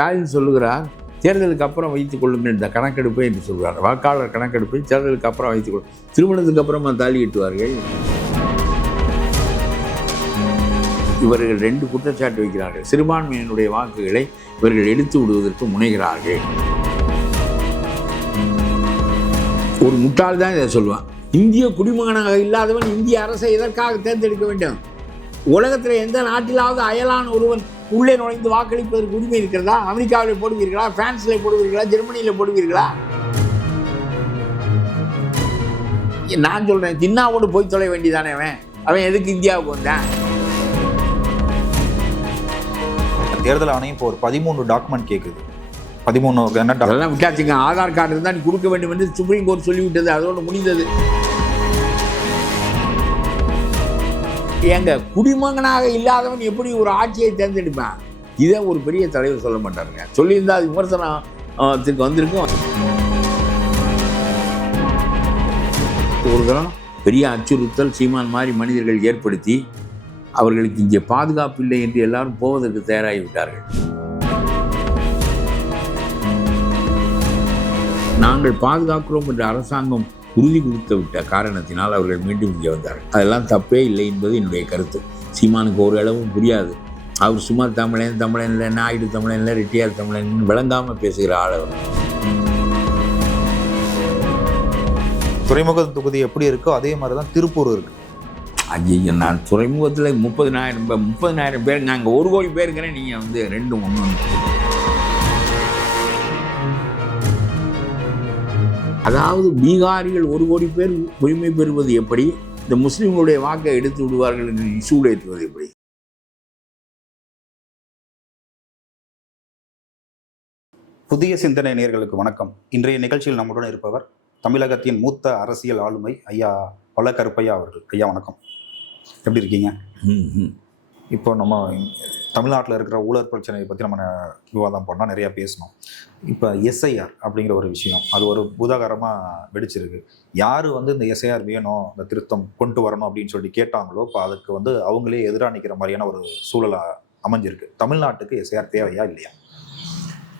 ஸ்டாலின் சொல்லுகிறார் தேர்தலுக்கு அப்புறம் வைத்துக் கொள்ளும் இந்த கணக்கெடுப்பை என்று சொல்கிறார். வாக்காளர் கணக்கெடுப்பை தேர்தலுக்கு அப்புறம் வைத்துக் கொள்ளும். திருமணத்துக்கு அப்புறமா தாலி கட்டுவார்கள். இவர்கள் ரெண்டு குற்றச்சாட்டு வைக்கிறார்கள். சிறுபான்மையினுடைய வாக்குகளை இவர்கள் எடுத்து விடுவதற்கு முனைகிறார்கள். ஒரு முட்டாள் தான் இதை சொல்லுவான். இந்திய குடிமகனாக இல்லாதவன் இந்திய அரசை எதற்காக தேர்ந்தெடுக்க வேண்டும்? உலகத்தில் எந்த நாட்டிலாவது அயலான ஒருவன் உள்ளே நுழைந்து வாக்களிப்பதற்கு உரிமை இருக்கிறதா? அமெரிக்காவில் போடுவீர்களா? பிரான்ஸில் போடுவீர்களா? ஜெர்மனியில் போடுவீர்களா? நான் சொல்றேன் தின்னாவோடு போய் தொலை வேண்டியதானே அவன்? அவன் எதுக்கு இந்தியாவுக்கு வந்தான்? தேர்தல் ஆணையம் இப்போ ஒரு பதிமூணு டாக்குமெண்ட் கேட்குது பதிமூணு என்ன அதெல்லாம் விட்டாச்சுங்க. ஆதார் கார்டு இருந்தால் நீ கொடுக்க வேண்டும் என்று சுப்ரீம் கோர்ட் சொல்லிவிட்டது. அதோடு முடிந்தது. ஏங்க குடிமகனாக இல்லாதவன் எப்படி ஒரு ஆட்சியை தேர்ந்தெடுப்பான்? இதை ஒரு பெரிய தலைவர் சொல்ல மாட்டாருங்க. சொல்லியிருந்தா அது விமர்சனத்துக்கு வந்திருக்கும். ஒரு தரம் பெரிய அச்சுறுத்தல் சீமான் மாதிரி மனிதர்கள் ஏற்படுத்தி அவர்களுக்கு இங்கே பாதுகாப்பு இல்லை என்று எல்லாரும் போவதற்கு தயாராகி விட்டார்கள். நாங்கள் பாதுகாக்கிறோம் என்ற அரசாங்கம் உறுதி கொடுத்து விட்ட காரணத்தினால் அவர்கள் மீண்டும் இங்கே வந்தார்கள். அதெல்லாம் தப்பே இல்லை என்பது என்னுடைய கருத்து. சீமானுக்கு ஒரு அளவும் புரியாது. அவர் சும்மா தமிழன் தமிழன் இல்லை நாயுடு தமிழன் இல்லை ரெட்டியார் தமிழன் விளங்காமல் பேசுகிற ஆள் அவர். துறைமுக தொகுதி எப்படி இருக்கோ அதே மாதிரி தான் திருப்பூர் இருக்கு. ஐயோ நான் துறைமுகத்தில் முப்பதினாயிரம் பேர் முப்பதினாயிரம் பேர் நாங்கள் ஒரு கோடி பேருக்கிறேன் நீங்கள் வந்து ரெண்டு ஒன்று அதாவது பீகாரிகள் ஒரு கோடி பேர் உரிமை பெறுவது எப்படி? இந்த முஸ்லிம்களுடைய வாக்கை எடுத்து விடுவார்கள் என்று சூடேற்றுவது எப்படி? புதிய சிந்தனை நேயர்களுக்கு வணக்கம். இன்றைய நிகழ்ச்சியில் நம்முடன் இருப்பவர் தமிழகத்தின் மூத்த அரசியல் ஆளுமை ஐயா பல கருப்பையா அவர்கள். ஐயா வணக்கம். எப்படி இருக்கீங்க? ம், ம். இப்போ நம்ம தமிழ்நாட்டில் இருக்கிற ஊழல் பிரச்சனையை பற்றி நம்ம விவாதம் பண்ணால் நிறையா பேசணும். இப்போ எஸ்ஐஆர் அப்படிங்கிற ஒரு விஷயம் அது ஒரு பூதாகரமாக வெடிச்சிருக்கு. யார் வந்து இந்த எஸ்ஐஆர் வேணும் இந்த திருத்தம் கொண்டு வரணும் அப்படின்னு சொல்லி கேட்டாங்களோ இப்போ அதுக்கு வந்து அவங்களே எதிராக நிற்கிற மாதிரியான ஒரு சூழலாக அமைஞ்சிருக்கு. தமிழ்நாட்டுக்கு எஸ்ஐஆர் தேவையா இல்லையா?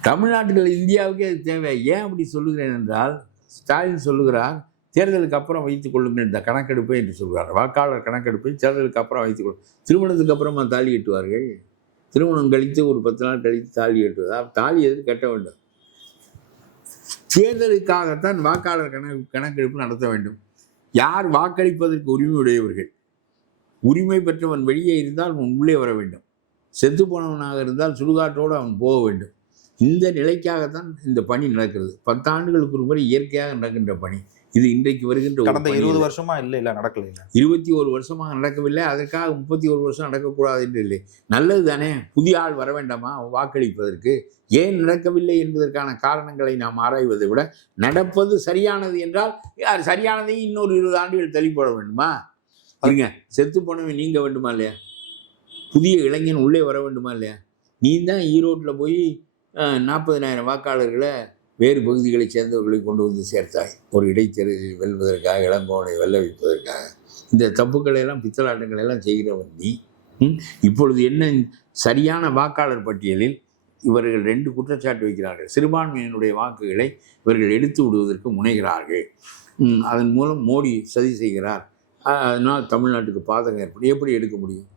தமிழ்நாட்டுகள் இந்தியாவுக்கே அது தேவை ஏன் அப்படி சொல்லுகிறேன் என்றால் ஸ்டாலின் சொல்லுகிறார் தேர்தலுக்கு அப்புறம் வைத்துக் கொள்ளுங்கள் இந்த கணக்கெடுப்பை என்று சொல்கிறார் வாக்காளர் கணக்கெடுப்பை தேர்தலுக்கு அப்புறம் வைத்துக் கொள்ளும் திருமணத்துக்கு அப்புறமா தாலி கட்டுவார்கள். திருமணம் கழித்து ஒரு பத்து நாள் கழித்து தாலி கட்டுவதா. தாலி எதுக்கு கட்ட வேண்டும்? தேர்தலுக்காகத்தான் வாக்காளர் கணக்கு கணக்கெடுப்பு நடத்த வேண்டும். யார் வாக்களிப்பதற்கு உரிமை உடையவர்கள் உரிமை பெற்றவன் வெளியே இருந்தால் அவன் உள்ளே வர வேண்டும். செத்து போனவனாக இருந்தால் சுடுகாட்டோடு அவன் போக வேண்டும். இந்த நிலைக்காகத்தான் இந்த பணி நடக்கிறது. பத்தாண்டுகளுக்கு ஒரு முறை இயற்கையாக நடக்கின்ற பணி. இது இன்றைக்கு வருகின்ற கடந்த இருபது. வருஷமா இல்லை இல்லை நடக்கல இல்லை. இருபத்தி ஒரு வருஷமாக நடக்கவில்லை. அதற்காக முப்பத்தி ஒரு வருஷம் நடக்கக்கூடாது என்று இல்லை. நல்லது தானே? புதிய ஆள் வர வேண்டாமா? வாக்களிப்பதற்கு. ஏன் நடக்கவில்லை என்பதற்கான காரணங்களை நாம் ஆராய்வதை விட நடப்பது சரியானது என்றால் யார் சரியானதையும் இன்னொரு இருபது ஆண்டுகள் தள்ளி போட வேண்டுமா? இருங்க செத்து போனவன் நீங்க வேண்டுமா இல்லையா? புதிய இளைஞன் உள்ளே வர வேண்டுமா இல்லையா? நீ தான் ஈரோட்டில் போய் நாற்பதினாயிரம் வாக்காளர்களை வேறு பகுதிகளைச் சேர்ந்தவர்களை கொண்டு வந்து சேர்த்தாய். ஒரு இடைத்தேர்தலில் வெல்வதற்காக இளங்கோவனை வெல்ல வைப்பதற்காக இந்த தப்புக்களை எல்லாம் பித்தலாட்டங்களை எல்லாம் செய்கிறவன் நீ இப்பொழுது என்ன சரியான வாக்காளர் பட்டியலில் இவர்கள் ரெண்டு குற்றச்சாட்டு வைக்கிறார்கள். சிறுபான்மையினுடைய வாக்குகளை இவர்கள் எடுத்து விடுவதற்கு முனைகிறார்கள். அதன் மூலம் மோடி சதி செய்கிறார். அதனால் தமிழ்நாட்டுக்கு பாதகம் ஏற்படும். எப்படி எடுக்க முடியும்?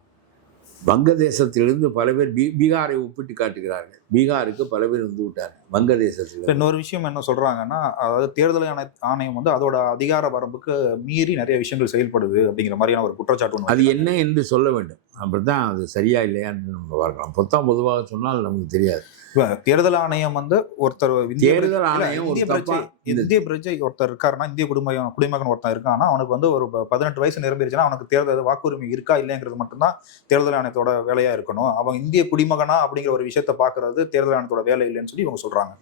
வங்கதேசத்திலிருந்து பல பேர் பீ பீகாரை ஒப்பிட்டு காட்டுகிறார்கள். பீகாருக்கு பல பேர் வந்து விட்டார்கள் வங்கதேசத்தில் இன்னொரு விஷயம் என்ன சொல்றாங்கன்னா அதாவது தேர்தல் ஆணை- ஆணையம் வந்து அதோட அதிகார வரம்புக்கு மீறி நிறைய விஷயங்கள் செயல்படுது அப்படிங்கிற மாதிரியான ஒரு குற்றச்சாட்டு அது. என்ன என்று சொல்ல வேண்டும். அப்படிதான் அது சரியா இல்லையான்னு நம்ம பார்க்கலாம். பொத்தாம் பொதுவாக சொன்னால் நமக்கு தெரியாது. இப்ப தேர்தல் ஆணையம் வந்து ஒருத்தர் இந்திய தேர்தல் ஆணையம் இந்திய பிரஜை இந்திய பிரஜை ஒருத்தர் இருக்காருன்னா இந்திய குடிமகன் குடிமகன் ஒருத்தன் இருக்கான்னா அவனுக்கு வந்து ஒரு பதினெட்டு வயசு நிரம்பிருச்சுன்னா அவனுக்கு தேர்தல் வாக்குரிமை இருக்கா இல்லைங்கிறது மட்டும்தான் தேர்தல் ஆணையத்தோட வேலையா இருக்கணும். அவன் இந்திய குடிமகனா அப்படிங்கிற ஒரு விஷயத்த பாக்குறது தேர்தல் ஆணையத்தோட வேலை இல்லைன்னு சொல்லி இவங்க சொல்றாங்க.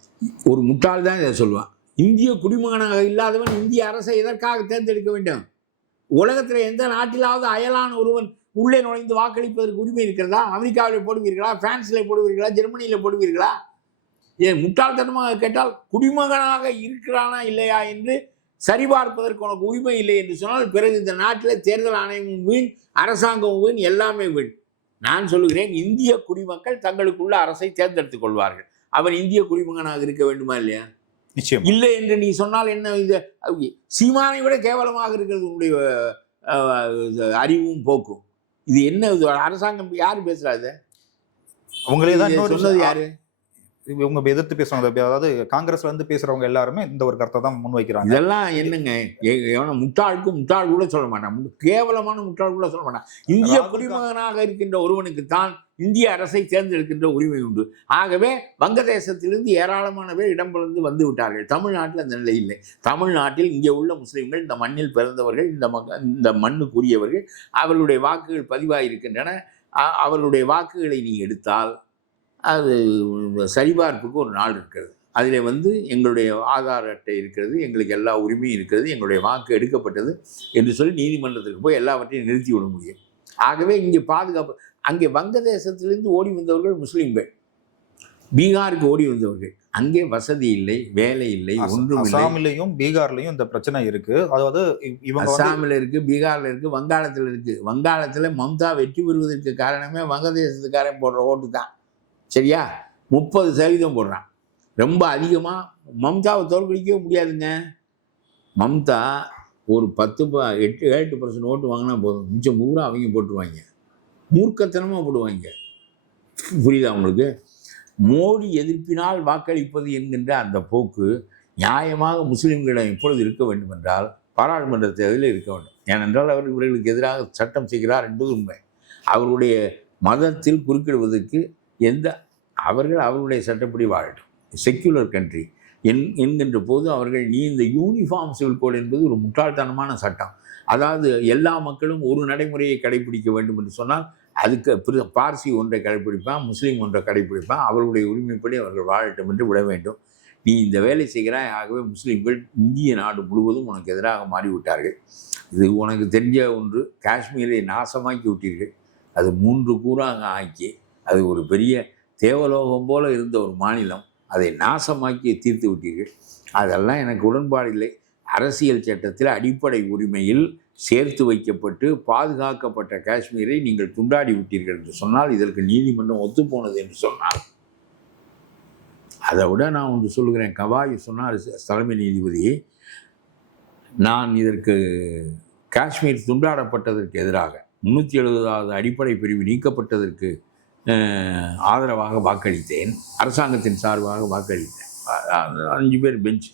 ஒரு முட்டாள் தான் இதை சொல்லுவான். இந்திய குடிமகனாக இல்லாதவன் இந்திய அரசை எதற்காக தேர்ந்தெடுக்க வேண்டும்? உலகத்தில் எந்த நாட்டிலாவது அயலான ஒருவன் உள்ளே நுழைந்து வாக்களிப்பதற்கு உரிமை இருக்கிறதா? அமெரிக்காவில் போடுவீர்களா? பிரான்ஸில் போடுவீர்களா? ஜெர்மனியில் போடுவீர்களா? ஏன் முட்டாள்தனமாக கேட்டால் குடிமகனாக இருக்கிறானா இல்லையா என்று சரிபார்ப்பதற்கு உனக்கு உரிமை இல்லை என்று சொன்னால் பிறகு இந்த நாட்டில் தேர்தல் ஆணையமும் வீண் அரசாங்கமும் வீண் எல்லாமே வீண். நான் சொல்லுகிறேன் இந்திய குடிமக்கள் தங்களுக்குள்ள அரசை தேர்ந்தெடுத்துக் கொள்வார்கள். அவன் இந்திய குடிமகனாக இருக்க வேண்டுமா இல்லையா? நிச்சயம். இல்லை என்று நீ சொன்னால் என்ன இது? சீமானை விட கேவலமாக இருக்கிறது உன்னுடைய அறிவும் போக்கும். இது என்ன இது அரசாங்கம் யார் பேசுறா இதை? அவங்களே தான் சொன்னது யாரு இவங்க எதிர்த்து பேசுறவங்க அதாவது காங்கிரஸ்ல இருந்து பேசுறவங்க எல்லாருமே இந்த ஒரு கருத்தை தான் முன்வைக்கிறாங்க. இதெல்லாம் என்னங்க? எவன முட்டாளுக்கு முட்டாள் கூட சொல்ல மாட்டான். கேவலமான முட்டாள் கூட சொல்ல மாட்டான். இந்திய குடிமகனாக இருக்கின்ற ஒருவனுக்கு தான் இந்திய அரசை தேர்ந்தெடுக்கின்ற உரிமை உண்டு. ஆகவே வங்கதேசத்திலிருந்து ஏராளமான பேர் இடம்பெயர்ந்து வந்து விட்டார்கள். தமிழ்நாட்டில் அந்த நிலை இல்லை. தமிழ்நாட்டில் இங்கே உள்ள முஸ்லிம்கள் இந்த மண்ணில் பிறந்தவர்கள் இந்த மக்க இந்த மண்ணுக்குரியவர்கள் அவர்களுடைய வாக்குகள் பதிவாகியிருக்கின்றன அ- அவர்களுடைய வாக்குகளை நீ எடுத்தால் அது சரிபார்ப்புக்கு ஒரு நாள் இருக்கிறது. அதில் வந்து எங்களுடைய ஆதார் அட்டை இருக்கிறது எங்களுக்கு எல்லா உரிமையும் இருக்கிறது எங்களுடைய வாக்கு எடுக்கப்பட்டது என்று சொல்லி நீதிமன்றத்துக்கு போய் எல்லாவற்றையும் நிறுத்தி விட முடியும். ஆகவே இங்கே பாதுகாப்பு அங்கே வங்கதேசத்திலிருந்து ஓடி வந்தவர்கள் முஸ்லீம்கள். பீகாருக்கு ஓடி வந்தவர்கள். அங்கே வசதி இல்லை வேலை இல்லை ஒன்றும் அசாமிலையும் பீகார்லயும் இந்த பிரச்சனை இருக்கு. அதாவது அஸ்ஸாமில் இருக்கு பீகார்ல இருக்கு வங்காளத்தில் இருக்கு. வங்காளத்தில் மம்தா வெற்றி பெறுவதற்கு காரணமே வங்கதேசத்துக்காரன் போடுற ஓட்டு தான். சரியா? முப்பது சதவீதம் போடுறான். ரொம்ப அதிகமாக மம்தாவை தோற்கடிக்கவே முடியாதுங்க. மம்தா ஒரு பத்து ப எட்டு எட்டு பர்சன்ட் ஓட்டு வாங்கினா போதும். மிச்சம் பூரா அவங்க போட்டுருவாங்க. மூர்க்கத்தனமாக போடுவாங்க. புரியுதா உங்களுக்கு? மோடி எதிர்ப்பினால் வாக்களிப்பது என்கின்ற அந்த போக்கு நியாயமாக முஸ்லீம்களிடம் எப்பொழுது இருக்க வேண்டும் என்றால் பாராளுமன்ற தேர்தலில் இருக்க வேண்டும். ஏனென்றால் அவர் இவர்களுக்கு எதிராக சட்டம் செய்கிறார் என்பது உண்மை. அவருடைய மதத்தில் குறுக்கிடுவதற்கு எந்த அவர்கள் அவர்களுடைய சட்டப்படி வாழட்டும். செக்யுலர் கண்ட்ரி என் என்கின்ற போது அவர்கள் நீ இந்த யூனிஃபார்ம் சிவில் கோட் என்பது ஒரு முட்டாள்தனமான சட்டம். அதாவது எல்லா மக்களும் ஒரு நடைமுறையை கடைபிடிக்க வேண்டும் என்று சொன்னால் அதுக்கு பார்சி ஒன்றை கடைபிடிப்பான் முஸ்லீம் ஒன்றை கடைபிடிப்பான் அவர்களுடைய உரிமைப்படி அவர்கள் வாழட்டும் என்று விட வேண்டும். நீ இந்த வேலை செய்கிறாய் ஆகவே முஸ்லீம்கள் இந்திய நாடு முழுவதும் உனக்கு எதிராக மாறிவிட்டார்கள். இது உனக்கு தெரிஞ்ச ஒன்று காஷ்மீரை நாசமாக்கி விட்டீர்கள். அது மூன்று கூறாக ஆக்கி அது ஒரு பெரிய தேவலோகம் போல இருந்த ஒரு மாநிலம். அதை நாசமாக்கி தீர்த்து விட்டீர்கள். அதெல்லாம் எனக்கு உடன்பாடு இல்லை. அரசியல் சட்டத்தில் அடிப்படை உரிமையில் சேர்த்து வைக்கப்பட்டு பாதுகாக்கப்பட்ட காஷ்மீரை நீங்கள் துண்டாடி விட்டீர்கள் என்று சொன்னால் இதற்கு நீதிமன்றம் ஒத்துப்போனது என்று சொன்னால் அதை விட நான் ஒன்று சொல்லுகிறேன். கவாய் சொன்னார் தலைமை நீதிபதி நான் இதற்கு காஷ்மீர் துண்டாடப்பட்டதற்கு எதிராக முந்நூற்றி எழுபதாவது அடிப்படை பிரிவு நீக்கப்பட்டதற்கு ஆதரவாக வாக்களித்தேன். அரசாங்கத்தின் சார்பாக வாக்களித்தேன். அஞ்சு பேர் பெஞ்ச்.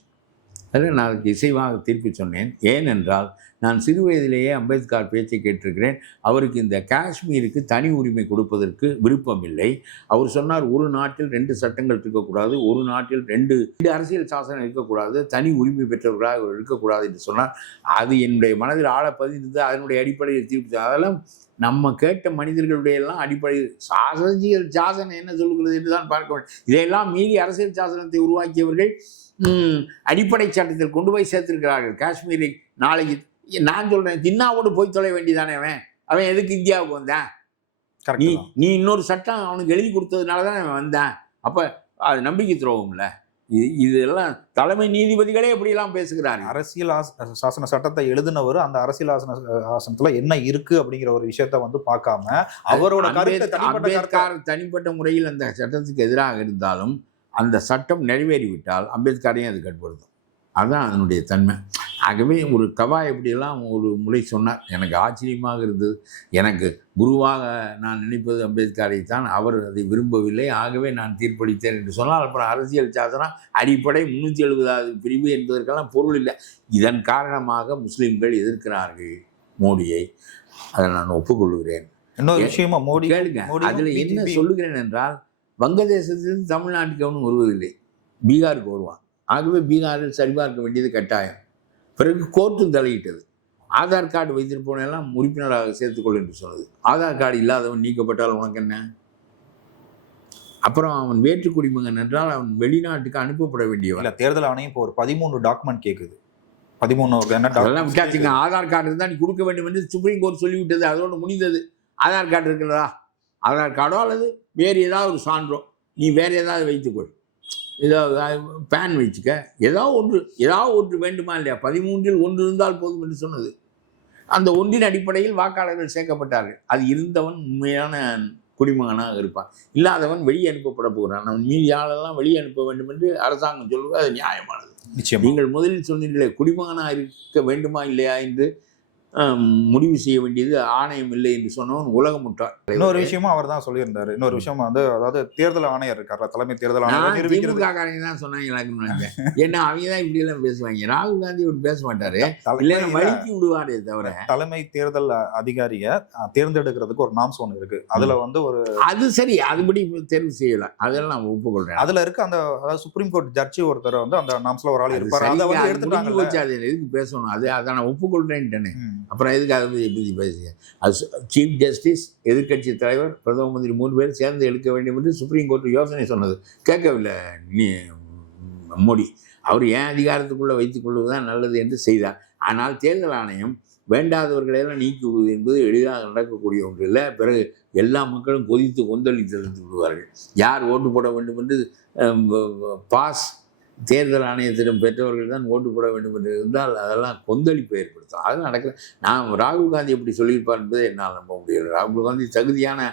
அதில் நான் அதுக்கு இசைவாக தீர்ப்பு சொன்னேன். ஏனென்றால் நான் சிறு வயதிலேயே அம்பேத்கர் பேச்சை கேட்டிருக்கிறேன். அவருக்கு இந்த காஷ்மீருக்கு தனி உரிமை கொடுப்பதற்கு விருப்பம் இல்லை. அவர் சொன்னார் ஒரு நாட்டில் ரெண்டு சட்டங்கள் இருக்கக்கூடாது ஒரு நாட்டில் ரெண்டு ரெண்டு அரசியல் சாசனம் இருக்கக்கூடாது தனி உரிமை பெற்றவர்களாக அவர் இருக்கக்கூடாது என்று சொன்னார். அது என்னுடைய மனதில் ஆழ பதிந்தது அதனுடைய அடிப்படையில் தீர்ப்பு அதெல்லாம் நம்ம கேட்ட மனிதர்களுடைய எல்லாம் அடிப்படை அரசியல் சாசனம் என்ன சொல்லுகிறது என்று தான் பார்க்க வேண்டும். இதையெல்லாம் மீறி அரசியல் சாசனத்தை உருவாக்கியவர்கள் அடிப்படை சட்டத்தில் கொண்டு போய் சேர்த்திருக்கிறார்கள். காஷ்மீரை நாளைக்கு நான் சொல்றேன் தின்னாவோடு போய் தொலை வேண்டியதானே அவன்? அவன் எதுக்கு இந்தியாவுக்கு வந்தான்? நீ நீ இன்னொரு சட்டம் அவனுக்கு எழுதி கொடுத்ததுனால தான் அவன் வந்தான்? அப்போ அது நம்பிக்கை துரோகம்ல. இது இதெல்லாம் தலைமை நீதிபதிகளே இப்படியெல்லாம் பேசுகிறாங்க. அரசியல் ஆச- சாசன சட்டத்தை எழுதினவர் அந்த அரசியல் ஆசன ஆசனத்துல என்ன இருக்கு அப்படிங்கிற ஒரு விஷயத்த வந்து பார்க்காம அவரோட அம்பேத்கர் தனிப்பட்ட முறையில் அந்த சட்டத்துக்கு எதிராக இருந்தாலும் அந்த சட்டம் நிறைவேறிவிட்டால் அம்பேத்கரையும் அது கட்டுப்படுத்தும். அதுதான் அதனுடைய தன்மை. ஆகவே ஒரு கவா எப்படியெல்லாம் ஒரு முறை சொன்னார் எனக்கு ஆச்சரியமாக இருந்தது. எனக்கு குருவாக நான் நினைப்பது அம்பேத்கரை தான் அவர் அதை விரும்பவில்லை. ஆகவே நான் தீர்ப்பளித்தேன் என்று சொன்னால் அப்புறம் அரசியல் சாசனம் அடிப்படை முந்நூற்றி எழுபதாவது பிரிவு என்பதற்கெல்லாம் பொருள் இல்லை. இதன் காரணமாக முஸ்லிம்கள் எதிர்க்கிறார்கள் மோடியை. அதை நான் ஒப்புக்கொள்கிறேன். இன்னொரு விஷயமா மோடி கேளுங்க. அதுல என்ன சொல்லுகிறேன் என்றால் வங்கதேசத்திலிருந்து தமிழ்நாட்டுக்கு அவனும் வருவதில்லை. பீகாருக்கு வருவான். ஆகவே பீகாரில் சரிபார்க்க வேண்டியது கட்டாயம். பிறகு கோர்ட்டும் தலையிட்டது. ஆதார் கார்டு வைத்திருப்பவனெல்லாம் உறுப்பினராக சேர்த்துக்கொள் என்று சொன்னது. ஆதார் கார்டு இல்லாதவன் நீக்கப்பட்டால் உனக்கு என்ன? அப்புறம் அவன் வேற்று குடிமகன் என்றால் அவன் வெளிநாட்டுக்கு அனுப்பப்பட வேண்டியவன். இல்ல தேர்தல் ஆணையம் இப்போ ஒரு பதிமூணு டாக்குமெண்ட் கேக்குது. பதிமூணு என்ன அதெல்லாம் விட்டாச்சுங்க. ஆதார் கார்டு இருந்தால் நீ கொடுக்க வேண்டும் என்று சுப்ரீம் கோர்ட் சொல்லிவிட்டது. அதோடு முடிந்தது. ஆதார் கார்டு இருக்கிறதா ஆதார் கார்டோ அல்லது வேறு ஏதாவது ஒரு சான்றோ. நீ வேறு ஏதாவது வைத்துக்கொள். ஏதாவது பேன் வச்சுக்க. ஏதாவது ஒன்று ஏதாவது ஒன்று வேண்டுமா இல்லையா? பதிமூன்றில் ஒன்று இருந்தால் போதும் என்று சொன்னது. அந்த ஒன்றின் அடிப்படையில் வாக்காளர்கள் சேர்க்கப்பட்டார்கள். அது இருந்தவன் உண்மையான குடிமகனாக இருப்பான். இல்லாதவன் வெளியே அனுப்பப்பட போகிறான். அவன் மீதி ஆளெல்லாம் வெளியே அனுப்ப வேண்டும் என்று அரசாங்கம் சொல்வது அது நியாயமானது. நிச்சயமா. நீங்கள் முதலில் சொன்னீர்களே குடிமகனாக இருக்க வேண்டுமா இல்லையா என்று முடிவு செய்ய வேண்டியது ஆணையம் இல்லை என்று சொன்னவன் உலக முட்டாள் இன்னொரு விஷயமும் அவர் தான் சொல்லியிருந்தாரு. இன்னொரு விஷயம் வந்து அதாவது தேர்தல் ஆணையர் இருக்கார்ல தலைமை தேர்தல் ஆணையர் திமுக தான் சொன்னாங்களாக்குன்னு நினைச்சேன் ஏன்னா அவங்க தான் இப்படி எல்லாம் பேசுவாங்க. ராகுல் காந்தி இப்படி பேச மாட்டாரு. இல்லைன்னா வலிக்கு விடுவாரே தவிர. தலைமை தேர்தல் அதிகாரிய தேர்ந்தெடுக்கிறதுக்கு ஒரு நாம்ஸ் ஒன்று இருக்கு. அதுல வந்து ஒரு அது சரி. அதுபடி தேர்வு செய்யலாம். அதெல்லாம் நான் ஒப்புக்கொள்றேன். அதுல இருக்க அந்த அதாவது சுப்ரீம் கோர்ட் ஜட்ஜி ஒருத்தர் வந்து அந்த நாம்ஸ்ல ஒரு ஆள் இருப்பாரு. அதை வந்து அது எதுக்கு பேசணும். அது அதை நான் ஒப்புக்கொள்றேன்ட்டேனே. ம். அப்புறம் எதுக்கு அதை பற்றி பற்றி பேசுங்க அது சீஃப் ஜஸ்டிஸ் எதிர்க்கட்சி தலைவர் பிரதம மந்திரி மூணு பேர் சேர்ந்து எடுக்க வேண்டும் என்று சுப்ரீம் கோர்ட்டு யோசனை சொன்னது. கேட்கவில்லை நீ மோடி. அவர் ஏன் அதிகாரத்துக்குள்ளே வைத்துக் கொள்வதுதான் நல்லது என்று செய்தார். ஆனால் தேர்தல் ஆணையம் வேண்டாதவர்களையெல்லாம் நீக்கி விடுவது என்பது எளிதாக நடக்கக்கூடிய ஒன்று இல்லை. பிறகு எல்லா மக்களும் கொதித்து கொந்தளித்து விடுவார்கள். யார் ஓட்டு போட வேண்டும் என்று பாஸ் தேர்தல் ஆணையத்திடம் பெற்றவர்கள் தான் ஓட்டு போட வேண்டும் என்று இருந்தால் அதெல்லாம் கொந்தளிப்பை ஏற்படுத்தும். அது நடக்க நான் ராகுல் காந்தி எப்படி சொல்லியிருப்பார் என்பதை என்னால் நம்ப முடியல ராகுல் காந்தி தகுதியான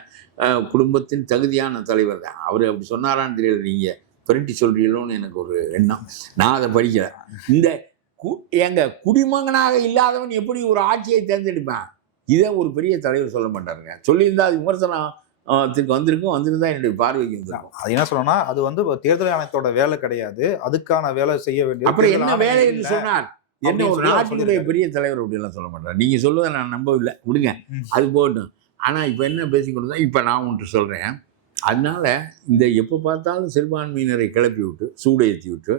குடும்பத்தின் தகுதியான தலைவர் தான். அவர் அப்படி சொன்னாரான்னு தெரியல. நீங்கள் புரட்டி சொல்கிறீங்களோன்னு எனக்கு ஒரு எண்ணம். நான் அதை படிக்கல. இந்த கு எங்க குடிமகனாக இல்லாதவன் எப்படி ஒரு ஆட்சியை தேர்ந்தெடுப்பேன்? இதை ஒரு பெரிய தலைவர் சொல்ல மாட்டாருங்க. சொல்லியிருந்தால் அது விமர்சனம் த்துக்கு வந்திருக்கும். வந்திருந்தா என்னுடைய பார்வைக்கு வந்திருக்கும். அது என்ன சொல்லணும்னா அது வந்து தேர்தல் ஆணையத்தோட வேலை கிடையாது. அதுக்கான வேலை செய்ய வேண்டியது அப்புறம் என்ன வேலை. என்று சொன்னார்? என்ன ஒரு நாட்டினுடைய. பெரிய தலைவர் அப்படி எல்லாம் சொல்ல மாட்டார். நீங்க சொல்லுவதை நான் நம்பவில்லை. விடுங்க. அது போகட்டும். ஆனா இப்ப என்ன பேசிக்கொண்டு இப்ப நான் ஒன்று சொல்றேன். அதனால இந்த எப்போ பார்த்தாலும் சிறுபான்மையினரை கிளப்பி விட்டு சூடேற்றி விட்டு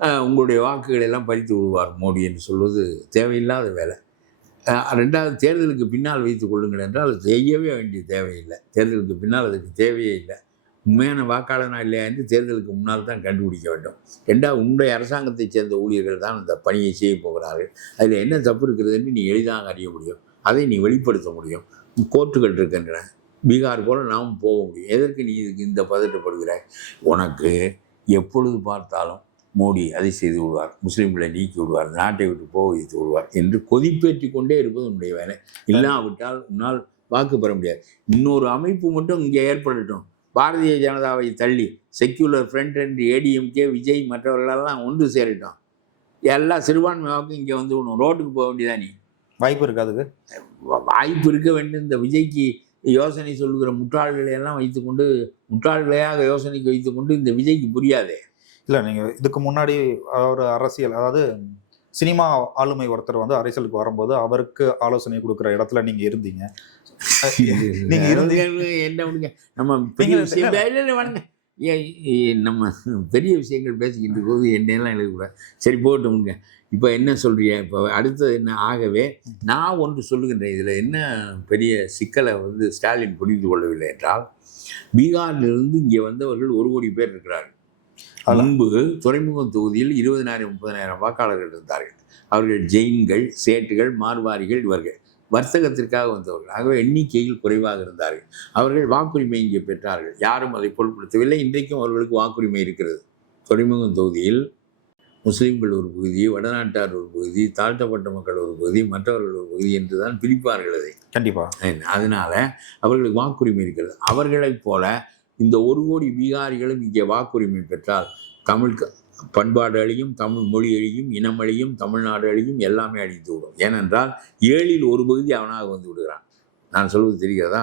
அஹ், உங்களுடைய வாக்குகளை எல்லாம் பறித்து விடுவார் மோடி என்று சொல்வது தேவையில்லாத வேலை. ரெண்டாவது தேர்தலுக்கு பின்னால் வைத்துக் கொள்ளுங்கள் என்றால் அது செய்யவே வேண்டிய தேவையில்லை. தேர்தலுக்கு பின்னால் அதுக்கு தேவையே இல்லை. உண்மையான வாக்காளனா இல்லையா என்று தேர்தலுக்கு முன்னால் தான் கண்டுபிடிக்க வேண்டும். ரெண்டாவது உன்னுடைய அரசாங்கத்தைச் சேர்ந்த ஊழியர்கள் தான் இந்த பணியை செய்ய போகிறார்கள். அதில் என்ன தப்பு இருக்கிறது என்று நீ எளிதாக அறிய முடியும். அதை நீ வெளிப்படுத்த முடியும். கோர்ட்டுகள் இருக்கின்றன. பீகார் போல நாம் போக முடியும். எதற்கு நீ இதுக்கு இந்த பதட்டப்படுகிறாய்? உனக்கு எப்பொழுது பார்த்தாலும் மோடி அதை செய்து விடுவார் முஸ்லீம்களை நீக்கி விடுவார் நாட்டை விட்டு போக வைத்து விடுவார் என்று கொதிப்பேற்றி கொண்டே இருப்பது உன்னுடைய வேலை. இல்லாவிட்டால் உன்னால் வாக்கு பெற முடியாது. இன்னொரு அமைப்பு மட்டும் இங்கே ஏற்படட்டும். பாரதிய ஜனதாவை தள்ளி secular front and ADMK Vijay மற்றவர்களெல்லாம் ஒன்று சேரட்டும். எல்லா சிறுபான்மை வாக்கும் இங்கே வந்து விடணும். ரோட்டுக்கு போக வேண்டியதா நீ. வாய்ப்பு இருக்கு அதுக்கு? வா- வாய்ப்பு இருக்க வேண்டும். இந்த விஜய்க்கு யோசனை சொல்லுகிற முட்டாள்களை எல்லாம் வைத்துக்கொண்டு முட்டாள்களையாக யோசனைக்கு வைத்துக்கொண்டு இந்த விஜய்க்கு புரியாதே. இல்ல நீங்க இதுக்கு முன்னாடி ஒரு அரசியல் அதாவது சினிமா ஆளுமை ஒருத்தர் வந்து அரசியலுக்கு வரும்போது அவருக்கு ஆலோசனை கொடுக்குற இடத்துல நீங்க இருந்தீங்க. நீங்க இருந்து- அதாவது என்ன நம்ம நம்ம பெரிய விஷயங்கள் பேசிக்கிட்டு போது என்னெல்லாம் எழுதக்கூடாது. சரி விடுங்க. இப்போ என்ன சொல்றிய இப்போ அடுத்தது என்ன? ஆகவே நான் ஒன்று சொல்லுகின்றேன். இதில் என்ன பெரிய சிக்கலை வந்து ஸ்டாலின் புரிந்து கொள்ளவில்லை என்றால் பீகாரிலிருந்து இங்கே வந்தவர்கள் ஒரு கோடி பேர் இருக்கிறார்கள். முன்பு துறைமுகம் தொகுதியில் இருபதனாயிரம் முப்பதனாயிரம் வாக்காளர்கள் இருந்தார்கள். அவர்கள் ஜெயின்கள் சேட்டுகள் மார்வாரிகள் இவர்கள். வர்த்தகத்திற்காக வந்தவர்கள். ஆகவே எண்ணிக்கையில் குறைவாக இருந்தார்கள். அவர்கள் வாக்குரிமை இங்கே பெற்றார்கள். யாரும் அதை பொருட்படுத்தவில்லை. இன்றைக்கும் அவர்களுக்கு வாக்குரிமை இருக்கிறது. துறைமுகம் தொகுதியில் முஸ்லீம்கள் ஒரு பகுதி வடநாட்டார் ஒரு பகுதி தாழ்த்தப்பட்ட மக்கள் ஒரு பகுதி மற்றவர்கள் ஒரு பகுதி என்று தான் பிரிப்பார்கள் அதை. கண்டிப்பா. அதனால அவர்களுக்கு வாக்குரிமை இருக்கிறது. அவர்களைப் போல இந்த ஒரு கோடி பீகாரிகளும் இங்கே வாக்குரிமை பெற்றால் தமிழ் பண்பாடு அழியும் தமிழ் மொழி அழியும் இனம் அழியும் தமிழ்நாடு அழியும் எல்லாமே அழித்து விடும். ஏனென்றால் ஏழில் ஒரு பகுதி அவனாக வந்து விடுகிறான். நான் சொல்வது தெரிகிறதா?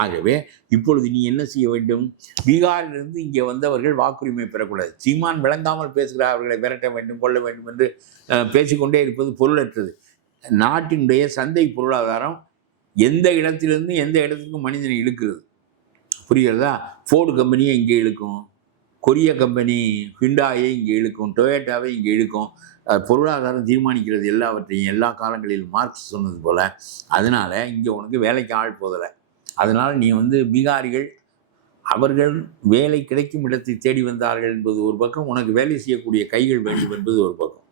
ஆகவே இப்பொழுது நீ என்ன செய்ய வேண்டும்? பீகாரிலிருந்து இங்கே வந்தவர்கள் வாக்குரிமை பெறக்கூடாது. சீமான் விளங்காமல் பேசுகிற அவர்களை விரட்ட வேண்டும் கொள்ள வேண்டும் என்று பேசிக்கொண்டே இருப்பது பொருளற்றது. நாட்டினுடைய சந்தை பொருளாதாரம் எந்த இடத்திலிருந்து எந்த இடத்துக்கும் மனிதனை இழுக்கிறது. புரியுறதா ஃபோர்டு கம்பெனியே இங்கே இழுக்கும். கொரிய கம்பெனி ஹிண்டாயே இங்கே இழுக்கும். டொயேட்டாவே இங்கே இழுக்கும். பொருளாதாரம் தீர்மானிக்கிறது எல்லாவற்றையும் எல்லா காலங்களிலும் மார்க்ஸ் சொன்னது போல். அதனால் இங்கே உனக்கு வேலைக்கு ஆள் போதலை. அதனால் நீ வந்து பீகாரிகள் அவர்கள் வேலை கிடைக்கும் இடத்தை தேடி வந்தார்கள் என்பது ஒரு பக்கம் உனக்கு வேலை செய்யக்கூடிய கைகள் வேண்டும் என்பது ஒரு பக்கம்.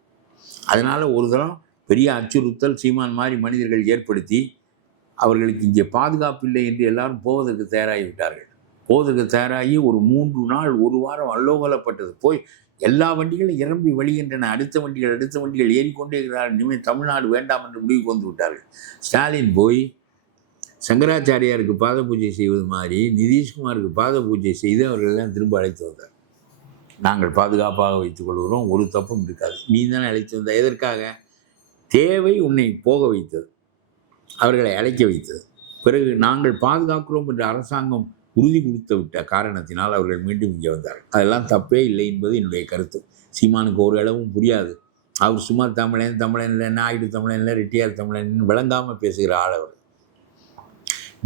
அதனால் ஒரு தரம் பெரிய அச்சுறுத்தல் சீமான் மாதிரி மனிதர்கள் ஏற்படுத்தி அவர்களுக்கு இங்கே பாதுகாப்பு இல்லை என்று எல்லாரும் போவதற்கு தயாராகி விட்டார்கள். போவதற்கு தயாராகி ஒரு மூன்று நாள் ஒரு வாரம் அல்லோகலப்பட்டது. போய் எல்லா வண்டிகளும் இறம்பி வழிகின்றன. அடுத்த வண்டிகள் அடுத்த வண்டிகள் ஏறிக்கொண்டே இருக்கிறார்கள். இனிமேல் தமிழ்நாடு வேண்டாம் என்று முடிவுக்கு வந்து விட்டார்கள். ஸ்டாலின் போய் சங்கராச்சாரியாருக்கு பாத பூஜை செய்வது மாதிரி நிதிஷ்குமாருக்கு பாத பூஜை செய்து அவர்களெல்லாம் திரும்ப அழைத்து வந்தார். நாங்கள் பாதுகாப்பாக வைத்துக் கொள்கிறோம். ஒரு தப்பும் இருக்காது. நீ தானே அழைத்து வந்த எதற்காக? தேவை உன்னை போக வைத்தது. அவர்களை அழைக்க வைத்தது. பிறகு நாங்கள் பாதுகாக்கிறோம் என்று அரசாங்கம் உறுதி கொடுத்து விட்ட காரணத்தினால் அவர்கள் மீண்டும் இங்கே வந்தார்கள். அதெல்லாம் தப்பே இல்லை என்பது என்னுடைய கருத்து. சீமானுக்கு ஒரு அளவும் புரியாது. அவர் சும்மா தமிழன் தமிழன் இல்லை நாயுடு தமிழன் இல்லை ரெட்டியார் தமிழன் விளங்காமல் பேசுகிற ஆள் அவர்.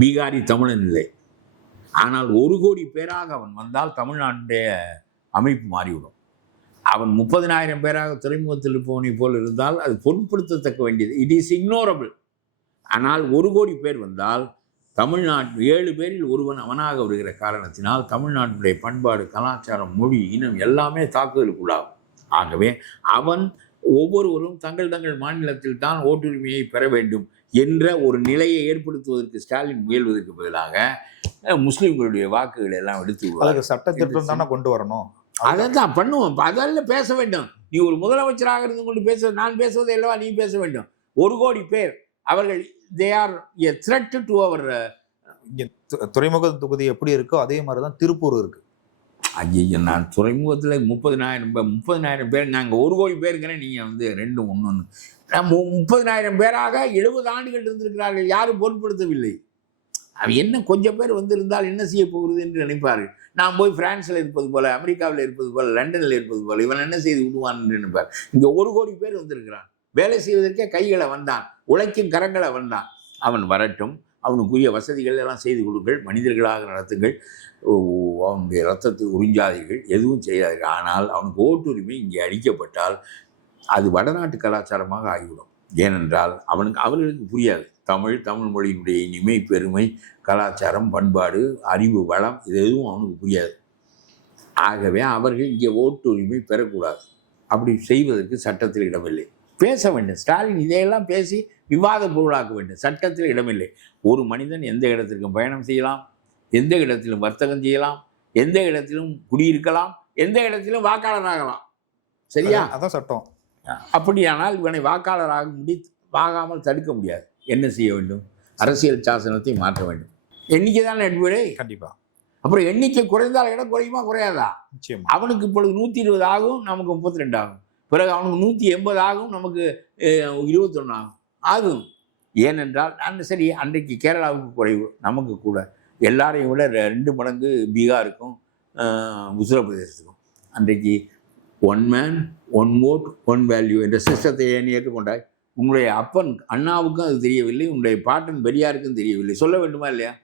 பீகாரி தமிழன் இல்லை. ஆனால் ஒரு கோடி பேராக அவன் வந்தால் தமிழ்நாட்டுடைய அமைப்பு மாறிவிடும். அவன் முப்பதினாயிரம் பேராக துறைமுகத்தில் இருப்பவனை போல் இருந்தால் அது பொருட்படுத்தத்தக்க வேண்டியது. இட் இஸ் இக்னோரபிள் ஆனால் ஒரு கோடி பேர் வந்தால் தமிழ்நாட்டு ஏழு பேரில் ஒருவன் அவனாக வருகிற காரணத்தினால் தமிழ்நாட்டுடைய பண்பாடு கலாச்சாரம் மொழி இனம் எல்லாமே தாக்குதலுக்குள்ளாகும். ஆகவே அவன் ஒவ்வொருவரும் தங்கள் தங்கள் மாநிலத்தில் தான் ஓட்டுரிமையை பெற வேண்டும் என்ற ஒரு நிலையை ஏற்படுத்துவதற்கு ஸ்டாலின் முயல்வதற்கு பதிலாக முஸ்லிம்களுடைய வாக்குகளை எல்லாம் எடுத்து. அதுக்கு சட்ட திட்டம் தானே கொண்டு வரணும். அதை தான் பண்ணுவோம் அதெல்லாம் பேச வேண்டும். நீ ஒரு முதலமைச்சராக இருந்து கொண்டு பேச நான் பேசுவதை அல்லவா நீ பேச வேண்டும். ஒரு கோடி பேர் அவர்கள் they are a threat to அவர் துறைமுக தொகுதி எப்படி இருக்கோ அதே மாதிரி தான் திருப்பூர் இருக்கு. ஐயோ நான் துறைமுகத்தில் முப்பதினாயிரம் பேர் முப்பதினாயிரம் பேர் நாங்கள் ஒரு கோடி பேருக்கிறேன் நீங்கள் வந்து ரெண்டு ஒன்று ஒன்று நம்ம முப்பதினாயிரம் பேராக எழுபது ஆண்டுகள் இருந்திருக்கிறார்கள் யாரும் பொருட்படுத்தவில்லை. அது என்ன கொஞ்சம் பேர் வந்திருந்தால் என்ன செய்ய போகிறது என்று நினைப்பார்கள். நான் போய் பிரான்ஸில் இருப்பது போல அமெரிக்காவில் இருப்பது போல லண்டனில் இருப்பது போல இவன் என்ன செய்து விடுவான் என்று நினைப்பார். இங்கே ஒரு கோடி பேர் வந்திருக்கிறான். வேலை செய்வதற்கே கைகளை வந்தான். உழைக்கும் கரங்களை வந்தான். அவன் வரட்டும். அவனுக்குரிய வசதிகள் எல்லாம் செய்து கொடுங்கள். மனிதர்களாக நடத்துங்கள். அவனுடைய ரத்தத்தை உறிஞ்சாதீர்கள். எதுவும் செய்யாதீர்கள். ஆனால் அவனுக்கு ஓட்டுரிமை இங்கே அளிக்கப்பட்டால் அது வடநாட்டு கலாச்சாரமாக ஆகிவிடும். ஏனென்றால் அவனுக்கு அவர்களுக்கு புரியாது. தமிழ் தமிழ் மொழியினுடைய இனிமை பெருமை கலாச்சாரம் பண்பாடு அறிவு வளம் இது எதுவும் அவனுக்கு புரியாது. ஆகவே அவர்கள் இங்கே ஓட்டுரிமை பெறக்கூடாது. அப்படி செய்வதற்கு சட்டத்தில் இடமில்லை. பேச வேண்டும். ஸ்டாலின் இதையெல்லாம் பேசி விவாத பொருளாக்க வேண்டும். சட்டத்தில் இடமில்லை. ஒரு மனிதன் எந்த இடத்திற்கும் பயணம் செய்யலாம் எந்த இடத்திலும் வர்த்தகம் செய்யலாம் எந்த இடத்திலும் குடியிருக்கலாம் எந்த இடத்திலும் வாக்காளராகலாம் சரியா? அதான் சட்டம். அப்படியானால் இவனை வாக்காளராக முடி ஆகாமல் தடுக்க முடியாது. என்ன செய்ய வேண்டும்? அரசியல் சாசனத்தை மாற்ற வேண்டும். எண்ணிக்கை தான் நட்புரை கண்டிப்பா. அப்புறம் எண்ணிக்கை குறைந்தால் இடம் குறையுமா குறையாதா? அவனுக்கு இப்பொழுது நூற்றி இருபது ஆகும் நமக்கு முப்பத்தி ரெண்டு ஆகும். பிறகு அவனுக்கு நூற்றி எண்பது ஆகும் நமக்கு இருபத்தொன்று ஆகும். ஆகும். ஏனென்றால் அந்த சரி அன்றைக்கு கேரளாவுக்கு குறைவு நமக்கு கூட. எல்லாரையும் விட ரெ- ரெண்டு மடங்கு பீகாருக்கும் உத்தரப்பிரதேசத்துக்கும். அன்றைக்கு one man one vote one value என்ற சிஸ்டத்தை ஏன் ஏற்றுக்கொண்டாய்? உன்னுடைய அப்பன் அண்ணாவுக்கும் அது தெரியவில்லை உங்களுடைய பாட்டன் பெரியாருக்கும் தெரியவில்லை. சொல்ல வேண்டுமா இல்லையா?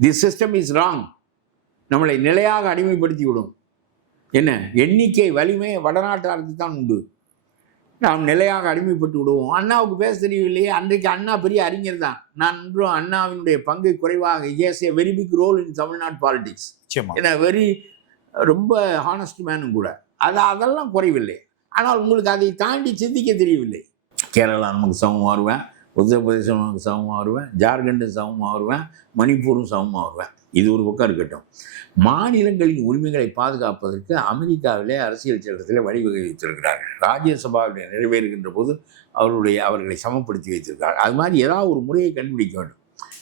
தி சிஸ்டம் இஸ் ராங் நம்மளை நிலையாக அடிமைப்படுத்தி விடும் என்ன? எண்ணிக்கை வலிமை வடநாட்டாருக்கு தான் உண்டு. நாம் நிலையாக அடிமைப்பட்டு விடுவோம். அண்ணாவுக்கு பேச தெரியவில்லையே. அன்றைக்கு அண்ணா பெரிய அறிஞர் தான். நான் இன்றும் அண்ணாவினுடைய பங்கை குறைவாக. Yes a very big role in Tamil Nadu politics ஏன்னா வெரி ரொம்ப ஹானஸ்ட் மேனும் கூட. அது அதெல்லாம் குறைவில்லை. ஆனால் உங்களுக்கு அதை தாண்டி சிந்திக்க தெரியவில்லை. கேரளா நமக்கு சமமாக வருவேன் உத்தரப்பிரதேசம் நமக்கு சமமாக வருவேன் ஜார்க்கண்டும் சமமாக வருவேன் மணிப்பூரும் சமமாக வருவேன் இது ஒரு பக்கம் இருக்கட்டும். மாநிலங்களின் உரிமைகளை பாதுகாப்பதற்கு அமெரிக்காவிலே அரசியல் சட்டத்தில் வழிவகை வைத்திருக்கிறார்கள். ராஜ்யசபாவில் நிறைவேறுகின்ற போது அவருடைய அவர்களை சமப்படுத்தி வைத்திருக்கிறார்கள். அது மாதிரி ஏதாவது ஒரு முறையை கண்டுபிடிக்க வேண்டும்.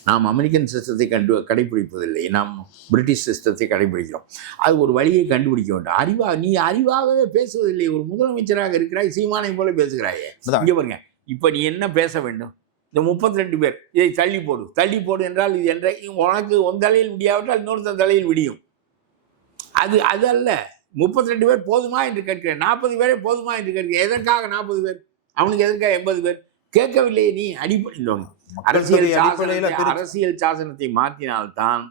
நாம் அமெரிக்கன் சிஸ்டத்தை கண்டு கடைபிடிப்பதில்லை. நாம் பிரிட்டிஷ் சிஸ்டத்தை கடைபிடிக்கிறோம். அது ஒரு வழியை கண்டுபிடிக்க வேண்டும். அறிவா நீ அறிவாகவே பேசுவதில்லை. ஒரு முதலமைச்சராக இருக்கிறாய் சீமானை போல பேசுகிறாயே. இங்கே பாருங்க. இப்போ நீ என்ன பேச வேண்டும்? இந்த முப்பத்தி ரெண்டு பேர். இதை தள்ளி போடு. தள்ளி போடு என்றால் இது என்ற உனக்கு உன் தலையில் விடியாவிட்டால் இன்னொருத்தன் தலையில் விடியும். அது அது அல்ல. முப்பத்தி ரெண்டு பேர் போதுமா என்று கேட்கிறேன். நாற்பது பேரே போதுமா என்று கேட்கிறேன். எதற்காக நாற்பது பேர்? அவனுக்கு எதற்காக எண்பது பேர்? கேட்கவில்லையே நீ. அடிப்படை அரசியல் சாசனத்தை அரசியல் சாசனத்தை மாற்றினால்தான்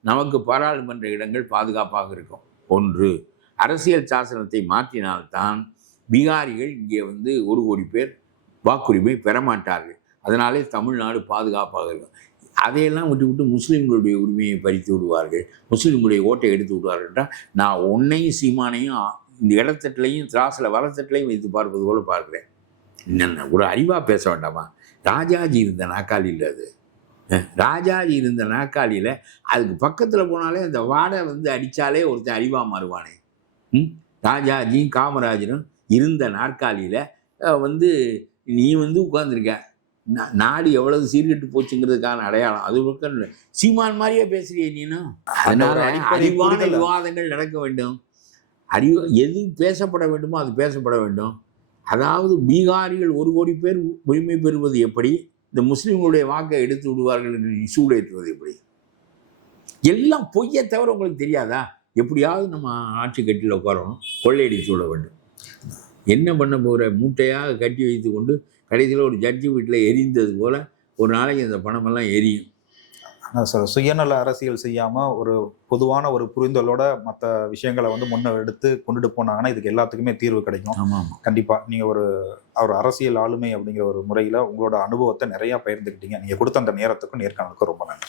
நமக்கு பாராளுமன்ற இடங்கள் பாதுகாப்பாக இருக்கும். ஒன்று அரசியல் சாசனத்தை மாற்றினால்தான் பீகாரிகள் இங்கே வந்து ஒரு கோடி பேர் வாக்குரிமை பெற மாட்டார்கள். அதனாலே தமிழ்நாடு பாதுகாப்பாக இருக்கும். அதையெல்லாம் விட்டு விட்டு முஸ்லீம்களுடைய உரிமையை பறித்து விடுவார்கள். முஸ்லீம்களுடைய ஓட்டை எடுத்து விடுவார்கள் நான் உன்னையும் சீமானையும் இந்த இடத்தட்டிலையும் திராசில் வளத்தட்டிலையும் வைத்து பார்ப்பது போல பார்க்குறேன். என்னென்ன ஒரு அறிவாக பேச வேண்டாமா? ராஜாஜி இருந்த நாக்காளியில் அது. ராஜாஜி இருந்த நாக்காளியில் அதுக்கு பக்கத்தில் போனாலே அந்த வாடை வந்து அடித்தாலே ஒருத்தன் அறிவாக மாறுவானே. ம்? ராஜாஜியும் காமராஜரும் இருந்த நாற்காலியில் வந்து நீ வந்து உட்காந்துருக்க நாடு எவ்வளவு சீர்கெட்டு போச்சுங்கிறதுக்கான அடையாளம். அது பக்கம். சீமான் மாதிரியே பேசுறியே நீனும் அதனால அறிவான. விவாதங்கள் நடக்க வேண்டும். அறிவு எது பேசப்பட வேண்டுமோ அது பேசப்பட வேண்டும். அதாவது பீகாரிகள் ஒரு கோடி பேர் உரிமை பெறுவது எப்படி? இந்த முஸ்லிம்களுடைய வாக்கை எடுத்து விடுவார்கள் என்று சூடேற்றுவது எப்படி? எல்லாம் பொய்யை தவிர உங்களுக்கு தெரியாதா? எப்படியாவது நம்ம ஆட்சி கட்டில் உட்காரணும். கொள்ளையடித்து விட வேண்டும். என்ன பண்ண போகிற மூட்டையாக கட்டி வைத்து கொண்டு கடைசியில் ஒரு ஜட்ஜி வீட்டில் எரிந்தது போல ஒரு நாளைக்கு இந்த பணமெல்லாம் எரியும். சார் சுயநல அரசியல் செய்யாம ஒரு பொதுவான ஒரு புரிதலோட மற்ற விஷயங்களை வந்து முன்ன எடுத்து கொண்டுட்டு போனாங்கன்னா இதுக்கு எல்லாத்துக்குமே தீர்வு கிடைக்கும். ஆமாம். கண்டிப்பா. நீங்க ஒரு ஒரு அரசியல் ஆளுமை அப்படிங்கிற ஒரு முறையில உங்களோட அனுபவத்தை நிறைய பகிர்ந்துக்கிட்டீங்க. நீங்க கொடுத்த அந்த நேரத்துக்கும் நேர்காணலுக்கும் ரொம்ப நன்றி.